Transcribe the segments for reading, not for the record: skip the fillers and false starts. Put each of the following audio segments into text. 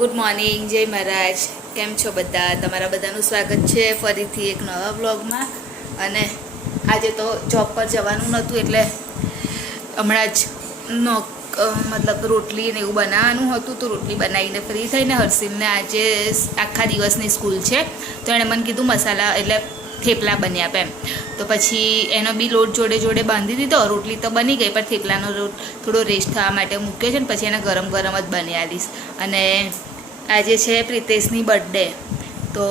Good morning, જય મહારાજ. કેમ છો બધા? તમારા બધાનું સ્વાગત છે ફરીથી એક નવા વ્લોગમાં. અને આજે તો જોબ પર જવાનું નહોતું એટલે હમણાં જ મતલબ રોટલી ને એવું બનાવવાનું હતું, તો રોટલી બનાવીને ફ્રી થઈને હર્ષિલને આજે આખા દિવસની સ્કૂલ છે તો એણે મને કીધું મસાલા એટલે થેપલા બની આપે એમ. તો પછી એનો બી લોટ જોડે જોડે બાંધી દીધો. રોટલી તો બની ગઈ પણ થેપલાનો લોટ થોડો રેસ્ટ થવા માટે મૂક્યો છે ને પછી એને ગરમ ગરમ જ બની આવીશ. અને આજે છે પ્રિતેશની બર્થડે, તો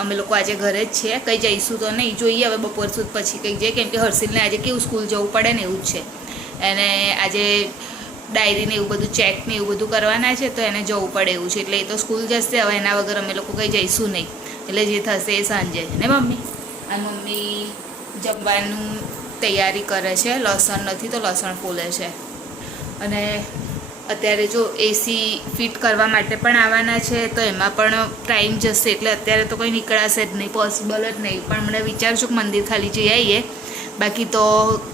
અમે લોકો આજે ઘરે જ છીએ, કંઈ જઈશું તો નહીં, જોઈએ હવે બપોર સુધી પછી કંઈક જઈએ, કેમ કે હર્ષિલને આજે કેવું સ્કૂલ જવું પડે ને એવું જ છે. એને આજે ડાયરીને એવું બધું ચેક ને એવું બધું કરવાના છે તો એને જવું પડે એવું છે, એટલે એ તો સ્કૂલ જશે. હવે એના વગર અમે લોકો કંઈ જઈશું નહીં, એટલે જે થશે એ સાંજે ને. મમ્મી અને મમ્મી જમવાનું તૈયારી કરે છે, લસણ નથી તો લસણ ફોલે છે. અને અત્યારે જો એસી ફિટ કરવા માટે પણ આવવાના છે તો એમાં પણ ટાઈમ જશે, એટલે અત્યારે તો કંઈ નીકળાશે જ નહીં, પોસિબલ જ નહીં. પણ મને વિચાર છું કે મંદિર ખાલી જઈ આવીએ, બાકી તો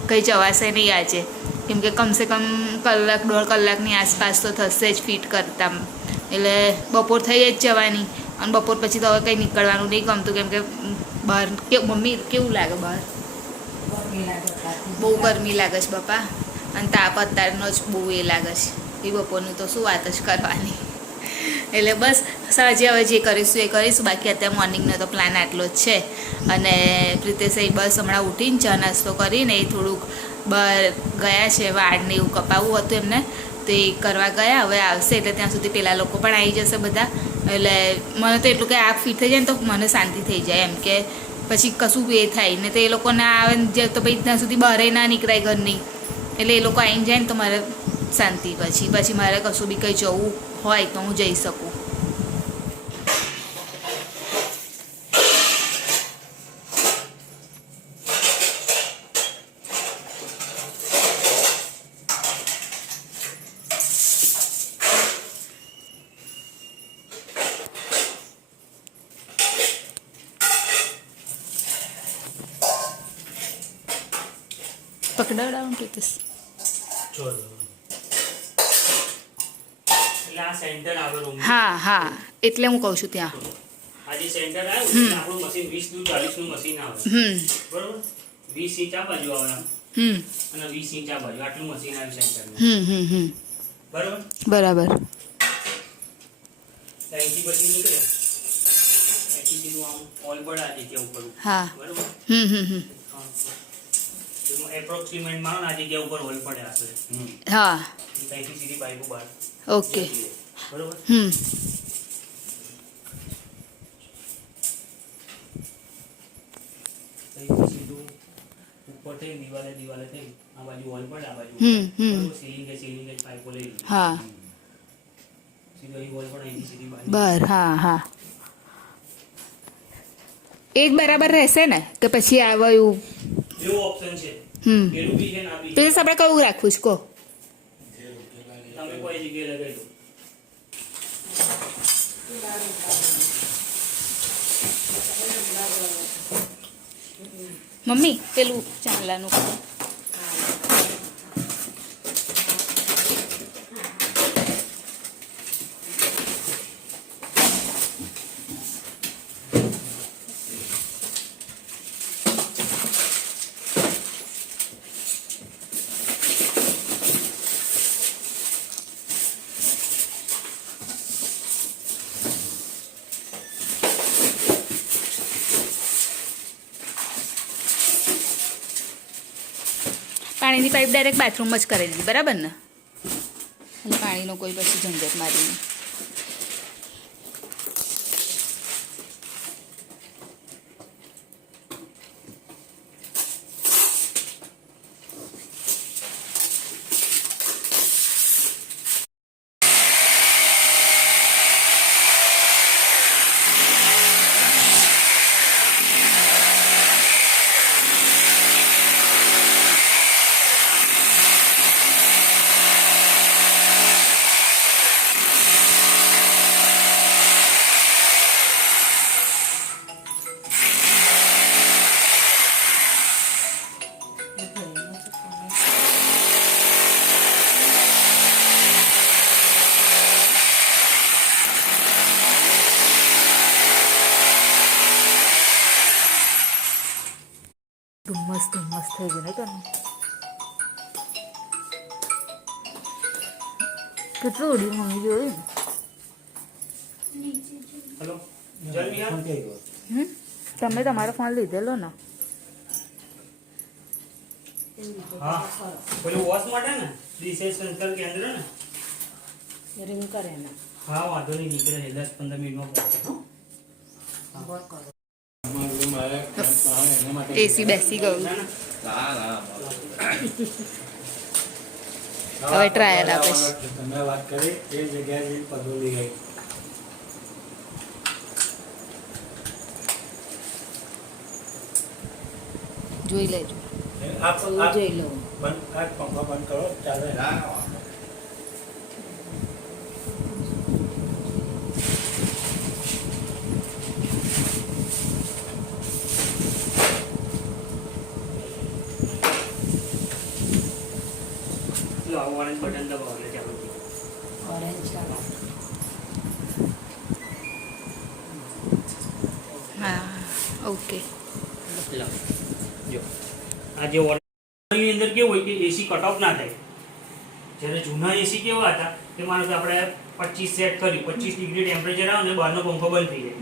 કંઈ જવાશે નહીં આજે, કેમ કે કમસે કમ કલાક દોઢ કલાકની આસપાસ તો થશે જ ફિટ કરતા. એટલે બપોર થઈ જ જવાની, અને બપોર પછી તો હવે કંઈ નીકળવાનું નહીં ગમતું, કેમ કે બહાર મમ્મી કેવું લાગે બહાર? બહુ ગરમી લાગે છે બાપા, અને તાપ અત્યારનો જ બહુ એ લાગે છે. એ બપોરનું તો શું વાત જ કરવાની. એટલે બસ સાંજે હવે જે કરીશું એ કરીશું, બાકી અત્યારે મોર્નિંગનો તો પ્લાન આટલો જ છે. અને પ્રિતેશ બસ હમણાં ઉઠીને ચા નાસ્તો કરીને એ થોડુંક બહાર ગયા છે, વાળને એવું કપાવવું હતું એમને, તો એ કરવા ગયા. હવે આવશે એટલે ત્યાં સુધી પેલા લોકો પણ આવી જશે બધા. એટલે મને તો એટલું કે આ ફિટ થઈ જાય ને તો મને શાંતિ થઈ જાય, એમ કે પછી કશું એ થાય ને તો એ લોકો ના આવે ને તો પછી ત્યાં સુધી બહાર ના નીકળાય ઘરની, એટલે એ લોકો આવીને જાય ને તો મારે શાંતિ. પછી મારે કશું બી કંઈ જવું હોય તો હું જઈ શકું. પકડાવડાવું પ્રિતેશ. હા હા, એટલે હું કહું છું ત્યાં આજે સેન્ટર આવ્યું આપણું મશીન 20 દૂર 40 નું મશીન આવે. બરોબર, 20 ઇંચ આ બાજુ આવે અને 20 ઇંચ આ બાજુ, આટલું મશીન આવ્યું સેન્ટરમાં. બરોબર બરાબર. અહીંથી પછી નીકળે અહીંથી સીધું આમ ઓલ પર આ જગ્યા ઉપર. હા બરોબર. એપ્રોક્સિમેટ માં આ જગ્યા ઉપર ઓલ પડે આશરે. હા, અહીંથી સીધી પાઇપ બહાર. ઓકે. બરોબર. સીધું ઉપર થઈ દિવાલે થઈ આ બાજુ વોલ પર આ બાજુ સીલિંગ પાઇપો લઈ લીધી. હા, સીધો અહીં વોલ પર અહીંથી સીધી બહાર. બર. હા હા, એ જ બરાબર રહેશે ને કે પછી આવે એવું ઓપ્શન છે. પેલું બી છે ને આ બી. તો આપણે કયું રાખવું છે કહો? તમે કોઈ જગ્યાએ લગાવી દો. મમ્મી પેલું ચાંદલાનું પાણીની પાઇપ ડાયરેક્ટ બાથરૂમમાં જ કરી દીધી, બરાબર ને? એટલે પાણીનો કોઈ પછી ઝંઝટ મારી નહીં. ધુમ્મસ ધુમ્મસ થઈ ગયું ને તને કેટલું ઉડ્યું મમ્મી જોયું હેલો જલ વિહાર તમે તમારો ફોન લીધેલો ને હા પેલું વોશ માટે ને ડિસેજ સંસ્કાર કેન્દ્ર ને રિંગ કરે ને હા વાંધો નહીં નીકળે છે 10-15 મિનિટમાં પહોંચે એસી બેસી ગયું ના, ના. હવે ટ્રાયલ આપે છે તમે વાત કરી એ જગ્યાએ પગોલી ગઈ જોઈ લેજો જોઈ લઉં બંધ આ પંખો બંધ કરો ચાલે લો આ ઓરેન્જ બટન દબાવો એટલે ચાલુ થઈ ઓરેન્જ કલર હા ઓકે લો જો આ જે ઓરેન્જની અંદર કેવું હોય કે એસી કટ ઓફ ના થાય જ્યારે જૂના એસી કેવા હતા કે માનો કે આપણે 25 સેટ કર્યું 25 ડિગ્રી ટેમ્પરેચર આવે ને બહારનો પંખો બંધ થઈ જાય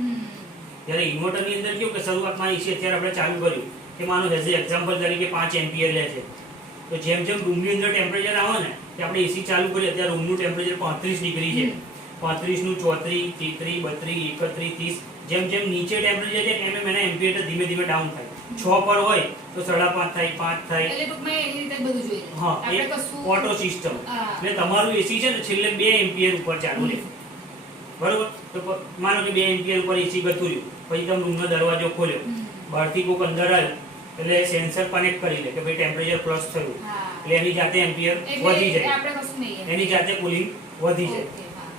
જ્યારે ઇન્વર્ટરની અંદર કેવું કે શરૂઆતમાં એસી અત્યારે આપણે ચાલુ કર્યું કે માનો એઝ એક્ઝામ્પલ તરીકે 5 એમ્પિયર લે છે તો જેમ જેમ રૂમની અંદર ટેમ્પરેચર આવે ને કે આપણે એસી ચાલુ કરીએ અત્યારે રૂમનું ટેમ્પરેચર 35 ડિગ્રી છે 35 નું 34 33 32 31 30 જેમ જેમ નીચે ટેમ્પરેચર છે એમ એમ એના એમ્પિયર ધીમે ધીમે ડાઉન થાય 6 પર હોય તો 5.5 થાય 5 થાય એટલે ટૂંકમાં એવી રીતે બધું જોઈએ હા આપણે એ કશું ઓટો સિસ્ટમ હા. એટલે તમારું એસી છે ને છેલ્લે 2 એમ્પિયર ઉપર ચાલુ રહે બરોબર તો માનો કે 2 એમ્પિયર ઉપર એસી ગતું રહ્યું પછી તમે રૂમનો દરવાજો ખોલ્યો બહારથી કોઈક અંદર આવ્યું એટલે સેન્સર કનેક્ટ કરી લે કે ભાઈ ટેમ્પરેચર પ્લસ થયું હા એટલે એની જાતે એમ્પિયર એટલે વધી જાય આપણે કશું નહીં એની જાતે કુલિંગ વધી જાય ઓકે હા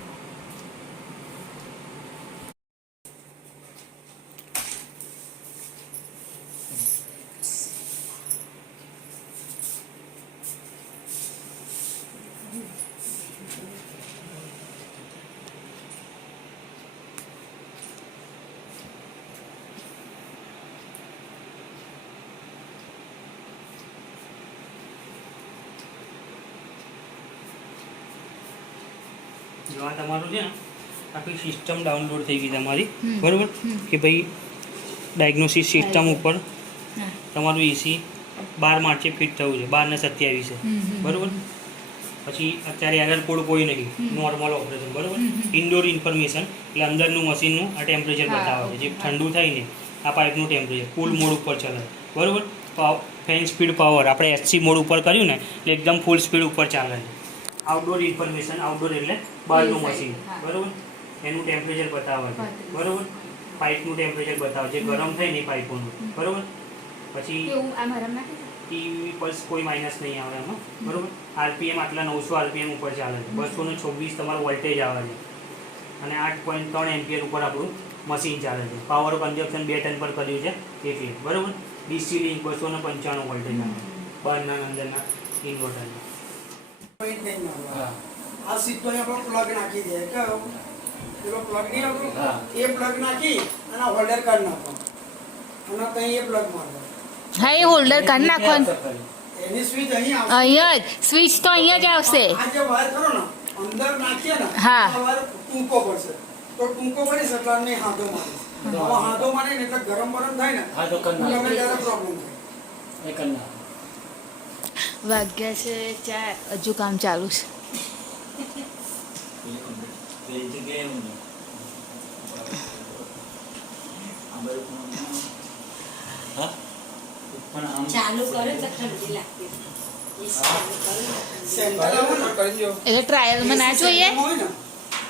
જો આ તમારું છે ને આખી સિસ્ટમ ડાઉનલોડ થઈ ગઈ તમારી બરોબર કે ભાઈ ડાયગ્નોસિસ સિસ્ટમ ઉપર હા. તમારું એસી 12 માર્ચે ફિટ થયું છે 12 ને 27 બરોબર પછી અત્યારે એરર કોડ કોઈ નહીં નોર્મલ ઓપરેશન બરોબર ઇન્ડોર ઇન્ફોર્મેશન એટલે અંદરનું મશીનનું આ ટેમ્પરેચર હા, બતાવે છે જે હા. ઠંડુ થાય ને આ પાઇપનું ટેમ્પરેચર કુલ મોડ ઉપર ચલાવે બરોબર ફેન સ્પીડ પાવર આપણે એચસી મોડ ઉપર કર્યું ને એટલે એકદમ ફૂલ સ્પીડ ઉપર ચાલે છે આઉટડોર ઇન્ફોર્મેશન આઉટડોર એટલે બહારનું Inside, મશીન હા. બરોબર એનું ટેમ્પરેચર બતાવે છે 35. બરોબર પાઇપનું ટેમ્પરેચર બતાવે છે ગરમ થાય ને પાઇપોનું બરોબર પછી કેવું આ મારા નાખી ટીવી પલ્સ કોઈ માઇનસ નહીં આવે એમાં બરોબર આરપીએમ આટલા 900 આરપીએમ ઉપર ચાલે છે 226 તમારું વોલ્ટેજ આવે છે અને 8.3 એમ્પિયર ઉપર આપણું મશીન ચાલે છે પાવર કન્ઝપ્શન 2 ટન પર કર્યું છે એટલે બરોબર ડીસી લિંક 295 વોલ્ટેજ આવે બહારના અંદરના ઇન્વર્ટરમાં પોઈન્ટ નહીં મારવા. આ સીધો આપણો પ્લગ નાખી દે કયો પેલો પ્લગ નહીં આવતો હા. એ પ્લગ નાખી અને હોલ્ડર કાઢી નાખો અને ત્યાં એ પ્લગ મારવો હા એ હોલ્ડર કાઢી નાખવાનું એની સ્વિચ અહીં આવશે અહીંયા જ સ્વિચ તો અહીંયા જ આવશે આ જે વાયર ખરો ને અંદર નાખીએ ને હા. આ વાયર ટૂંકો પડશે તો ટૂંકો પડી શકે અને હાથો મારીશ હવે હાથો મારે ને એટલે ગરમ થાય ને હા તો કર નાખ. ગમે ત્યારે પ્રોબ્લેમ થાય એ કર નાખ. વાગ્યા છે 4 હજુ કામ ચાલુ છે હા? પણ આમ ચાલુ કરે તો ઠંડી લાગતી એસી ચાલુ કરે ને ઠંડી સેન્ટર આવે ને એટલે ટ્રાયલમાં ના જોઈએ હોય ને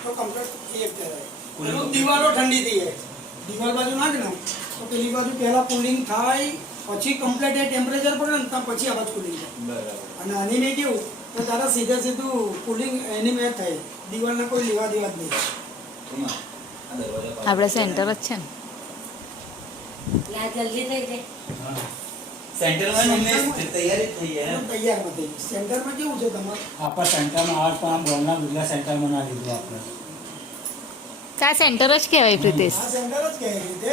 તો કમ્પ્લીટ એક કરાય પેલું દિવાલો ઠંડી થઈ જાય દિવાલ બાજુ નાખ ને તો પેલી બાજુ પહેલા કુલિંગ થાય પછી કમ્પ્લીટ એ ટેમ્પરેચર પડે ને ત્યાં પછી આ બાજુ કુલિંગ થાય બરાબર અને આની મેં કેવું તો તારા સીધે સીધું કુલિંગ એની મેં થાય દિવાલને કોઈ લેવા દેવા જ નહીં આપણે સેન્ટર જ છે ને લા જલ્દી થઈ જાય સેન્ટરમાં મમ્મી તૈયારી થઈ એમ તૈયાર નથી સેન્ટરમાં કેવું છે તમારે આપણા સેન્ટરમાં આ પણ બોલના બિરલા સેન્ટરમાં ના લીધું આપણે તો આ સેન્ટર જ કહેવાય પ્રિતેશ આ સેન્ટર જ કહે રીતે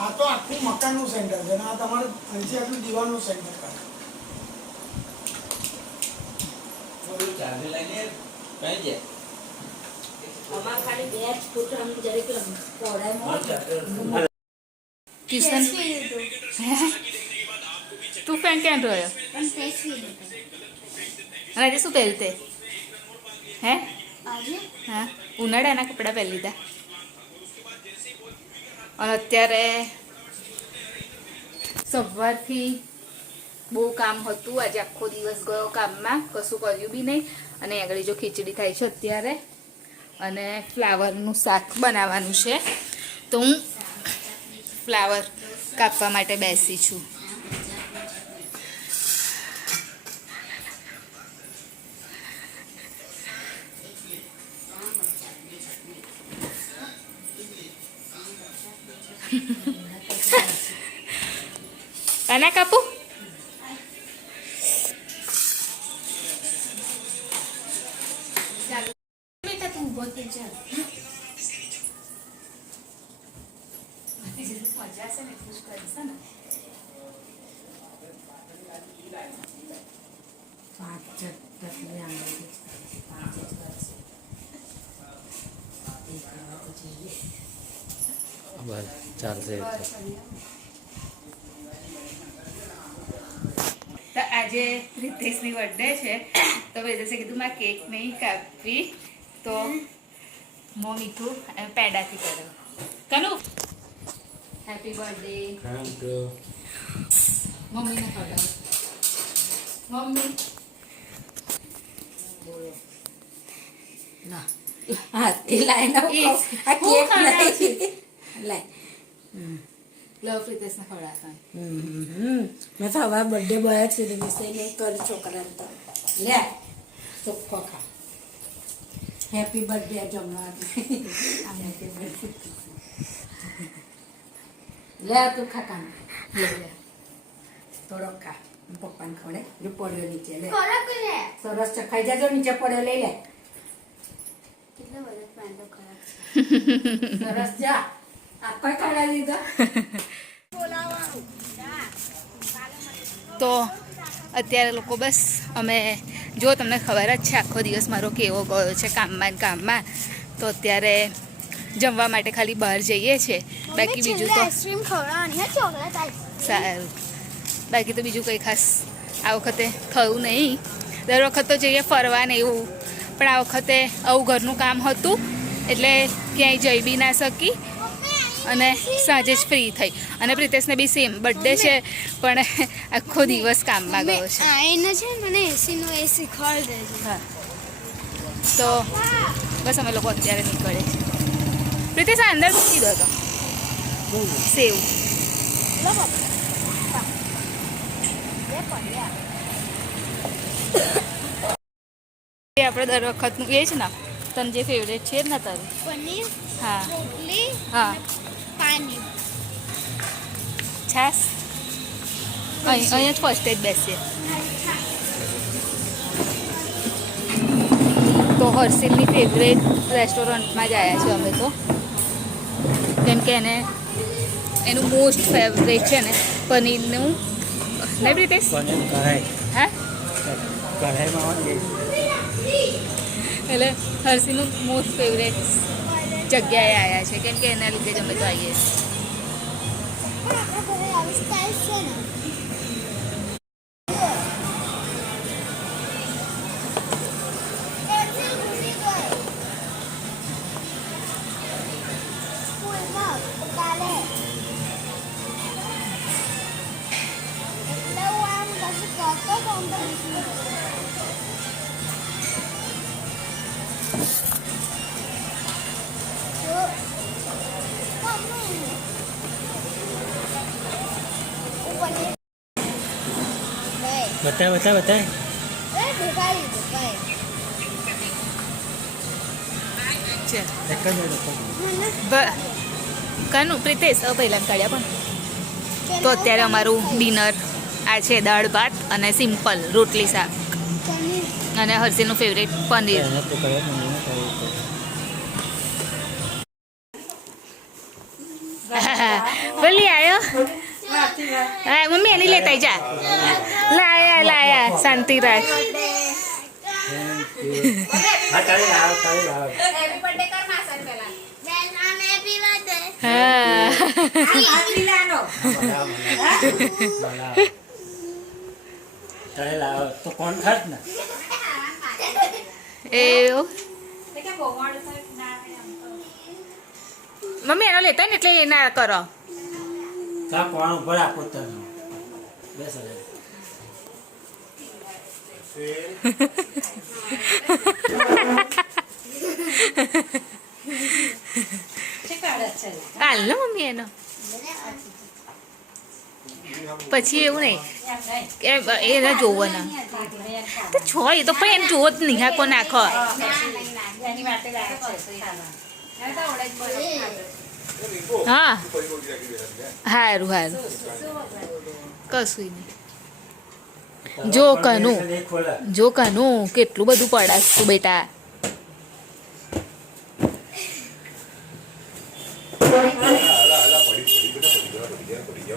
આ તો આખું મકાનનું સેન્ટર છે અને આ તમારે અહીંથી આટલું દીવાનું સેન્ટર કરે. અમારે ખાલી 2 ફૂટ આમ જરીક પહોળાઈમાં ટ્યુશન તું ફેન ક્યાં રહ્યો પણ ફેંકવી દીધો. અને આજે શું પહેર્યું તે હે આજે હા ઉનાળાના કપડાં પહેરી લીધા અને અત્યારે સવારથી બહુ કામ હતું. આજે આખો દિવસ ગયો કામમાં, કશું કર્યું બી નહીં. અને આગળ જો ખીચડી થાય છે અત્યારે અને ફ્લાવરનું શાક બનાવવાનું છે, તો હું ફ્લાવર કાપવા માટે બેસી છું. આના કાપું બેટા તું ઊભો થઈ જા. મજા છે ને ખુશ કરીશ ને. 5 ટકની આંગળી 5 જ કરશે. બસ ચાલશે. તો આજે રિતેશની બર્થડે છે, તો વેદેશે કીધું મારે કેક નહીં કાપવી, તો મો મીઠું અને પેડાથી કર્યો. કનું હેપી બર્થડે મમ્મીને ખવડાવ. મમ્મી ના હાથથી લાઈને આ હું કેક ખવડાવું છું. નહીં લાય. લવ રિતેશને ખવડાવતા. મેં તો હવે બર્થડે બોય છે ને મિસ નહીં કર છોકરાને તો લે ચોખ્ખો ખા. હેપી બર્થડે જમવા હેપી બર્થડે લે તું ખા કામ લે થોડોક ખા પપ્પાને ખવડે જો પડ્યો નીચે લે ખોરાક લે. સરસ ચખાઈ જાજો નીચે પડ્યો લઈ લે કેટલા વર્ષ પાંડો ખરાબ છે. સરસ જા આ કોઈ ખવડાવી દીધો. તો અત્યારે લોકો બસ અમે જો તમને ખબર જ છે આખો દિવસ મારો કેવો ગયો છે કામમાં ને કામમાં. તો અત્યારે જમવા માટે ખાલી બહાર જઈએ છીએ, બાકી બીજું તો આઈસ્ક્રીમ ખવડાવવાની હે, ચોકલેટ આઈસ્ક્રીમ. સારું. બાકી તો બીજું કંઈ ખાસ આ વખતે થયું નહીં. દર વખત તો જઈએ ફરવા ને એવું, પણ આ વખતે આવું ઘરનું કામ હતું એટલે ક્યાંય જઈ બી ના શકી અને સાંજે જ ફ્રી થઈ. અને પ્રિતેશને બી સેમ બર્થડે છે પણ આખો દિવસ કામમાં ગયો છે. આ એને છે ને મને એસીનું એ શીખવાડી દેજો. હા, તો બસ અમે લોકો અત્યારે નીકળે છે. પ્રિતેશ આ અંદર મૂકી દો તો સેવ. લો પપ્પા. લે પડ્યા. એ આપણે દર વખતનું એ જ ને, તને જે ફેવરેટ છે જ ને તારું. પનીર, હા રોટલી, હા પાણી. છાસ અહીંયા જ ફર્સ્ટ જ બેસીએ. તો હર્ષિલની ફેવરેટ રેસ્ટોરન્ટમાં જ આવ્યા છે અમે તો, કેમ કે એનું મોસ્ટ ફેવરેટ છે ને પનીરનું. નહીં પ્રિતેશ? પનીર કઢાઈ હા, કઢાઈમાં એટલે હર્ષિલનું મોસ્ટ ફેવરેટ જગ્યાએ આવ્યા છે, કેમ કે એના લીધે જ અમે તો આવીએ છીએ. પણ આપણા ઘરે આવી સ્ટાઇલ છે ને. એમથી ભૂલી ગઈ. સ્કૂલમાં કાલે. એટલે હું આમ કશું કરતો કોમ્પિટિશન. બતાય બતાય છે એક જ મિનિટ કાનું પ્રિતેશ પહેલાં કાઢ્યા પણ. તો અત્યારે અમારું ડિનર આ છે દાળ ભાત અને સિમ્પલ રોટલી શાક અને હર્ષિલનું ફેવરેટ પનીર. એને તો કહ્યું મમ્મીને કહ્યું પેલી આવ્યો હા મમ્મી એની લેતા જા લાયા લાયા શાંતિ રાખ હા તારે લાવ બેન આને હેપી બર્થડે હા તારે લાવ તો કોણ ખાત ને એવું મમ્મી એનો લેતા ને એટલે એ ના કરો તા કોણ ઉપર આપો તને બેસ હવે હાલ ને મમ્મી એનો પછી એવું નહીં એને જોવો ને તો છો એ તો પણ એને જોવો જ નહીં હાકો નાખો હા સારું સારું કશું નહીં જો કનું જો કનું કેટલું બધું પડાશું બેટા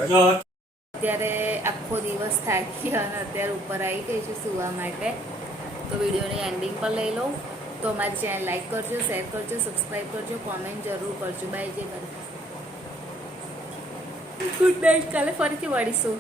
જો અત્યારે આખો દિવસ થાકી અને અત્યારે ઉપર આવી ગઈ છું સુવા માટે તો વિડીયોની એન્ડિંગ પર લઈ લઉં તો અમારી ચેનલ લાઈક કરજો શેર કરજો સબસ્ક્રાઈબ કરજો કોમેન્ટ જરૂર કરજો બાય જે બધા ગુડ નાઇટ કાલે ફરીથી મળીશું